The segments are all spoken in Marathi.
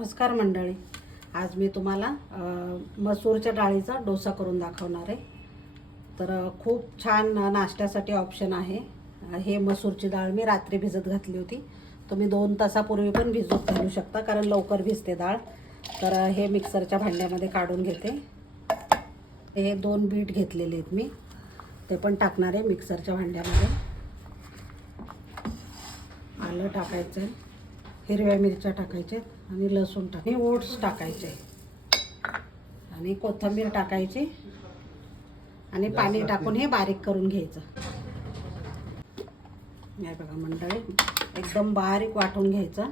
नमस्कार मंडळी, आज मी तुम्हाला मसूरच्या डाळीचा डोसा करून दाखवणार आहे. तर खूप छान नाश्त्यासाठी ऑप्शन आहे. हे मसूरची डाळ मी रात्री भिजत घातली होती. तुम्ही 2 तासापूर्वी पण भिजत घालू शकता, कारण लवकर भिजते डाळ. तर हे मिक्सरच्या भांड्यामध्ये काढून घेते. हे 2 बीट घेतलेले आहेत मी, ते पण टाकणार आहे मिक्सरच्या भांड्यामध्ये. आलं टाकायचं, हिरव्या मिरच्या टाकायच्या आणि लसूण टाकायचे, ओट्स टाकायचे आणि कोथिंबीर टाकायची आणि पाणी टाकून हे बारीक करून घ्यायचं. हे बघा मंडळी, एकदम बारीक वाटून घ्यायचं.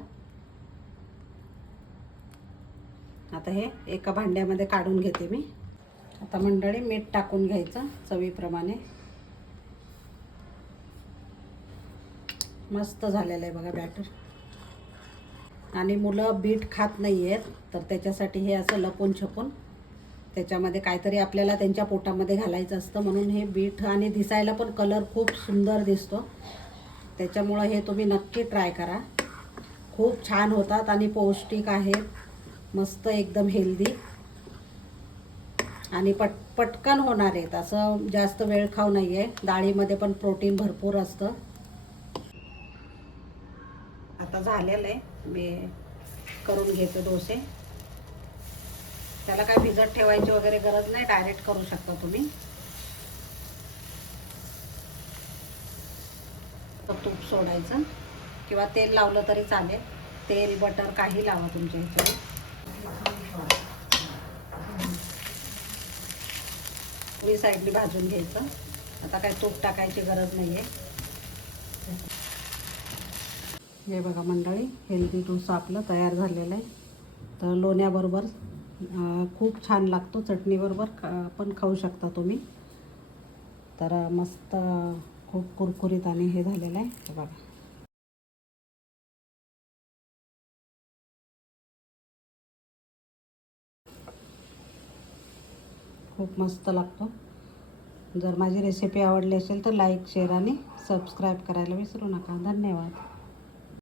आता हे एका भांड्यामध्ये काढून घेते मी. आता मंडळी मीठ टाकून घ्यायचं चवीप्रमाणे. मस्त झालेलं आहे बघा बॅटर. आणि मुलं बीट खात नाही आहेत, तर त्याच्यासाठी हे असं लपून छपून त्याच्यामध्ये काहीतरी आपल्याला त्यांच्या पोटामध्ये घालायचं असतं, म्हणून हे बीट. आणि दिसायला पण कलर खूप सुंदर दिसतो, त्याच्यामुळं हे तुम्ही नक्की ट्राय करा. खूप छान होतात आणि पौष्टिक आहेत, मस्त एकदम हेल्दी आणि पटकन होणार आहेत. असं जास्त वेळ खाऊ नाही आहे. डाळीमध्ये पण प्रोटीन भरपूर असतं. आता झालेलं आहे, मी करून घेते डोसे. त्याला काय भिजत ठेवायची वगैरे गरज नाही, डायरेक्ट करू शकता तुम्ही. तूप सोडायचं किंवा तेल लावलं तरी चालेल. तेल बटर काही लावा तुमच्या ह्याच्यावर. पुरी साईडनी भाजून घ्यायचं. आता काय तूप टाकायची गरज नाही आहे. हे बघा मंडळी, हेल्दी डोसा आपलं तयार झालेलं आहे. तर लोण्याबरोबर खूप छान लागतो, चटणीबरोबर पण खाऊ शकता तुम्ही. तर मस्त खूप कुरकुरीत आणि हे झालेलं आहे. हे बघा, खूप मस्त लागतो. जर माझी रेसिपी आवडली असेल तर लाईक, शेअर आणि सबस्क्राईब करायला विसरू नका. धन्यवाद.